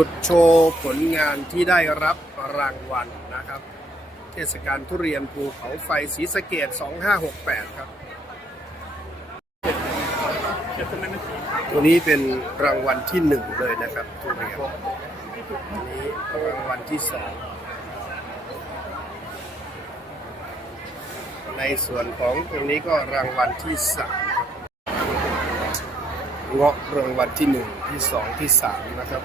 จุดโชว์ผลงานที่ได้รับรางวัลนะครับ เทศกาลทุเรียนภูเขาไฟศรีสะเกด2568 ครับ ตัวนี้เป็นรางวัลที่หนึ่งเลยนะครับทุเรียนอันนี้รางวัลที่สองในส่วนของตรงนี้ก็รางวัลที่สามเงาะรางวัลที่หนึ่งที่สองที่สามนะครับ